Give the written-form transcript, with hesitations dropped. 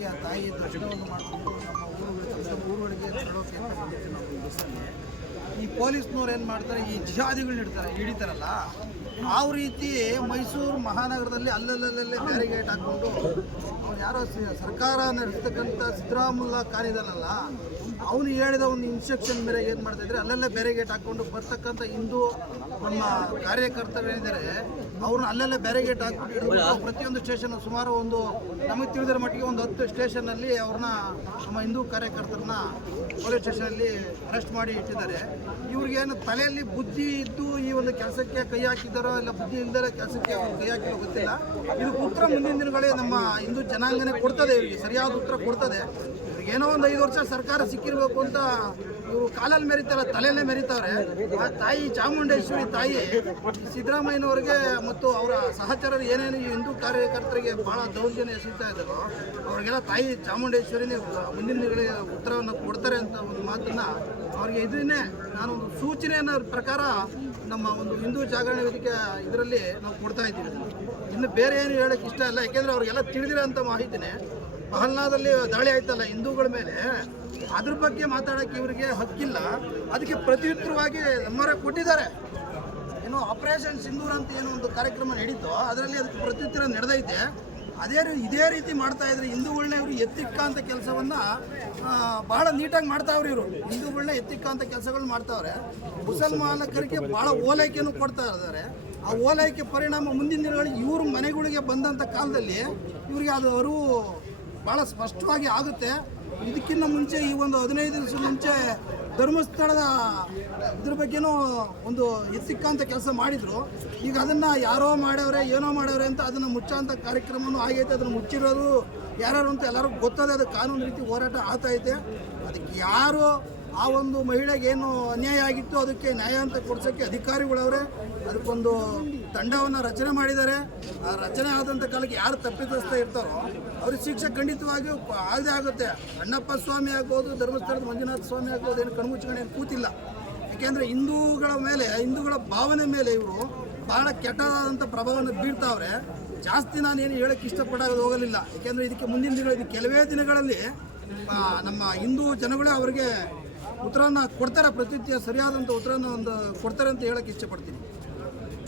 ತಾಯಿ ದರ್ಶನವನ್ನು ಮಾಡಿಕೊಂಡು ನಮ್ಮ ಊರುಗಳಿಗೆ ತೆರಳೋಕೆ ಅಂತ ಬಂದಿರ್ತೀವಿ ನಾವು ಈ ಬಸ್ಸಲ್ಲಿ. ಈ ಪೊಲೀಸ್ನವ್ರು ಏನು ಮಾಡ್ತಾರೆ, ಈ ಜಿಹಾದಿಗಳನ್ನ ಹಿಡಿತಾರಲ್ಲ, ಆ ರೀತಿ ಮೈಸೂರು ಮಹಾನಗರದಲ್ಲಿ ಅಲ್ಲಲ್ಲೇ ಬ್ಯಾರಿಗೇಟ್ ಹಾಕ್ಕೊಂಡು ಅವ್ನು ಯಾರೋ ಸರ್ಕಾರ ನಡೆಸ್ತಕ್ಕಂಥ ಸಿದ್ದರಾಮುಲ್ಲಾ ಖಾನ್ ಇದಾನಲ್ಲ, ಅವನು ಹೇಳಿದ ಒಂದು ಇನ್ಸ್ಟ್ರಕ್ಷನ್ ಮೇರೆಗೆ ಏನು ಮಾಡ್ತಾಯಿದ್ರೆ ಅಲ್ಲೆಲ್ಲ ಬ್ಯಾರಿಗೇಟ್ ಹಾಕ್ಕೊಂಡು ಬರ್ತಕ್ಕಂಥ ಹಿಂದೂ ನಮ್ಮ ಕಾರ್ಯಕರ್ತರೇನಿದ್ದಾರೆ ಅವ್ರನ್ನ ಅಲ್ಲೆಲ್ಲ ಬ್ಯಾರಿಗೇಟ್ ಹಾಕ್ಬಿಟ್ಟು ಪ್ರತಿಯೊಂದು ಸ್ಟೇಷನ್ ಸುಮಾರು ಒಂದು ನಮಗೆ ತಿಳಿದಿರೋ ಮಟ್ಟಿಗೆ ಒಂದು 10 ಸ್ಟೇಷನ್ನಲ್ಲಿ ಅವ್ರನ್ನ ನಮ್ಮ ಹಿಂದೂ ಕಾರ್ಯಕರ್ತರನ್ನ ಪೊಲೀಸ್ ಸ್ಟೇಷನಲ್ಲಿ ಅರೆಸ್ಟ್ ಮಾಡಿ ಇಟ್ಟಿದ್ದಾರೆ. ಇವ್ರಿಗೇನು ತಲೆಯಲ್ಲಿ ಬುದ್ಧಿ ಇದ್ದು ಈ ಒಂದು ಕೆಲಸಕ್ಕೆ ಕೈ ಹಾಕಿದ್ದಾರೋ ಇಲ್ಲ ಬುದ್ಧಿ ಇಲ್ಲದೇ ಕೆಲಸಕ್ಕೆ ಅವ್ರು ಕೈ ಹಾಕಿರೋ ಗೊತ್ತಿಲ್ಲ. ಇದಕ್ಕೆ ಉತ್ತರ ಮುಂದಿನ ದಿನಗಳೇ ನಮ್ಮ ಹಿಂದೂ ಜನಾಂಗನೇ ಕೊಡ್ತದೆ, ಇವರಿಗೆ ಸರಿಯಾದ ಉತ್ತರ ಕೊಡ್ತದೆ. ಏನೋ ಒಂದು 5 ವರ್ಷ ಸರ್ಕಾರ ಸಿಕ್ಕಿರಬೇಕು ಅಂತ ಇವರು ಕಾಲಲ್ಲಿ ಮೆರಿತಾರ, ತಲೆಯಲ್ಲೇ ಮೆರಿತಾವ್ರೆ. ಆ ತಾಯಿ ಚಾಮುಂಡೇಶ್ವರಿ ತಾಯಿ ಸಿದ್ದರಾಮಯ್ಯನವ್ರಿಗೆ ಮತ್ತು ಅವರ ಸಹಚರರು ಏನೇನು ಈ ಹಿಂದೂ ಕಾರ್ಯಕರ್ತರಿಗೆ ಭಾಳ ದೌರ್ಜನ್ಯ ಎಸೀತಾ ಇದ್ದಾರೋ ಅವ್ರಿಗೆಲ್ಲ ತಾಯಿ ಚಾಮುಂಡೇಶ್ವರಿನೇ ಮುಂದಿನ ದಿನಗಳಿಗೆ ಉತ್ತರವನ್ನು ಕೊಡ್ತಾರೆ ಅಂತ ಒಂದು ಮಾತನ್ನು ಅವ್ರಿಗೆ ಇದನ್ನೇ ನಾನೊಂದು ಸೂಚನೆ ಅನ್ನೋ ಪ್ರಕಾರ ನಮ್ಮ ಒಂದು ಹಿಂದೂ ಜಾಗರಣ ವೇದಿಕೆ ಇದರಲ್ಲಿ ನಾವು ಕೊಡ್ತಾ ಇದ್ದೀವಿ. ಇನ್ನು ಬೇರೆ ಏನು ಹೇಳೋಕ್ಕೆ ಇಷ್ಟ ಇಲ್ಲ, ಯಾಕೆಂದರೆ ಅವ್ರಿಗೆಲ್ಲ ತಿಳಿದಿರೋಂಥ ಮಾಹಿತಿನೇ. ಪಹಲ್ನಾದಲ್ಲಿ ದಾಳಿ ಆಯ್ತಲ್ಲ ಹಿಂದೂಗಳ ಮೇಲೆ, ಅದ್ರ ಬಗ್ಗೆ ಮಾತಾಡೋಕ್ಕೆ ಇವರಿಗೆ ಹಕ್ಕಿಲ್ಲ. ಅದಕ್ಕೆ ಪ್ರತ್ಯುತ್ತರವಾಗಿ ನಮ್ಮವರೇ ಕೊಟ್ಟಿದ್ದಾರೆ. ಏನು ಆಪರೇಷನ್ ಸಿಂಧೂರ್ ಅಂತ ಏನು ಒಂದು ಕಾರ್ಯಕ್ರಮ ನಡೀತೋ ಅದರಲ್ಲಿ ಅದಕ್ಕೆ ಪ್ರತ್ಯುತ್ತರ ನಡೆದೈತೆ. ಇದೇ ರೀತಿ ಮಾಡ್ತಾ ಇದ್ರೆ ಹಿಂದೂಗಳನ್ನ ಇವರು ಎತ್ತಿಕ್ಕ ಅಂತ ಕೆಲಸವನ್ನು ಭಾಳ ನೀಟಾಗಿ ಮಾಡ್ತಾವ್ರಿ. ಇವರು ಹಿಂದೂಗಳನ್ನ ಎತ್ತಿಕ್ಕ ಅಂತ ಕೆಲಸಗಳು ಮಾಡ್ತಾವ್ರೆ. ಮುಸಲ್ಮಾನಕರಿಗೆ ಭಾಳ ಓಲೈಕೆಯನ್ನು ಕೊಡ್ತಾ ಇದ್ದಾರೆ. ಆ ಓಲೈಕೆ ಪರಿಣಾಮ ಮುಂದಿನ ದಿನಗಳಲ್ಲಿ ಇವ್ರ ಮನೆಗಳಿಗೆ ಬಂದಂಥ ಕಾಲದಲ್ಲಿ ಇವರಿಗೆ ಅದು ಅವರು ಭಾಳ ಸ್ಪಷ್ಟವಾಗಿ ಆಗುತ್ತೆ. ಇದಕ್ಕಿಂತ ಮುಂಚೆ ಈ ಒಂದು 15 ದಿವಸ ಮುಂಚೆ ಧರ್ಮಸ್ಥಳದ ಇದ್ರ ಬಗ್ಗೆನೂ ಒಂದು ಎತ್ತಿಕ್ಕಂಥ ಕೆಲಸ ಮಾಡಿದರು. ಈಗ ಅದನ್ನು ಯಾರೋ ಮಾಡ್ಯವ್ರೆ ಏನೋ ಮಾಡ್ಯವ್ರೆ ಅಂತ ಅದನ್ನು ಮುಚ್ಚೋಂಥ ಕಾರ್ಯಕ್ರಮವೂ ಆಗೈತೆ. ಅದನ್ನು ಮುಚ್ಚಿರೋದು ಯಾರು ಅಂತ ಎಲ್ಲರಿಗೂ ಗೊತ್ತದೆ. ಅದು ಕಾನೂನು ರೀತಿ ಹೋರಾಟ ಆಗ್ತೈತೆ. ಅದಕ್ಕೆ ಯಾರು ಆ ಒಂದು ಮಹಿಳೆಗೆ ಏನು ಅನ್ಯಾಯ ಆಗಿತ್ತು ಅದಕ್ಕೆ ನ್ಯಾಯ ಅಂತ ಕೊಡ್ಸೋಕ್ಕೆ ಅಧಿಕಾರಿಗಳವರೇ ಅದಕ್ಕೊಂದು ತಂಡವನ್ನು ರಚನೆ ಮಾಡಿದ್ದಾರೆ. ಆ ರಚನೆ ಆದಂಥ ಕಾಲಕ್ಕೆ ಯಾರು ತಪ್ಪಿತಸ್ಥ ಇರ್ತಾರೋ ಅವ್ರಿಗೆ ಶಿಕ್ಷೆ ಖಂಡಿತವಾಗಿಯೂ ಆಗದೇ ಆಗುತ್ತೆ. ಅಣ್ಣಪ್ಪ ಸ್ವಾಮಿ ಆಗ್ಬೋದು, ಧರ್ಮಸ್ಥಳದ ಮಂಜುನಾಥ ಸ್ವಾಮಿ ಆಗ್ಬೋದು, ಏನು ಕಣ್ಮುಚ್ಕೊಂಡು ಏನು ಕೂತಿಲ್ಲ. ಯಾಕೆಂದರೆ ಹಿಂದೂಗಳ ಮೇಲೆ, ಹಿಂದೂಗಳ ಭಾವನೆ ಮೇಲೆ ಇವರು ಭಾಳ ಕೆಟ್ಟದಾದಂಥ ಪ್ರಭಾವವನ್ನು ಬೀರ್ತಾವ್ರೆ. ಜಾಸ್ತಿ ನಾನೇನು ಹೇಳೋಕ್ಕೆ ಇಷ್ಟಪಡೋದು ಹೋಗಲಿಲ್ಲ. ಯಾಕೆಂದರೆ ಇದಕ್ಕೆ ಮುಂದಿನ ದಿನಗಳಲ್ಲಿ ಕೆಲವೇ ದಿನಗಳಲ್ಲಿ ನಮ್ಮ ಹಿಂದೂ ಜನಗಳೇ ಅವರಿಗೆ ಉತ್ತರನ ಕೊಡ್ತಾರೆ, ಪ್ರತ್ಯುತ್ತರ ಸರಿಯಾದಂಥ ಉತ್ತರನ ಒಂದು ಕೊಡ್ತಾರೆ ಅಂತ ಹೇಳೋಕ್ಕೆ ಇಷ್ಟಪಡ್ತೀನಿ.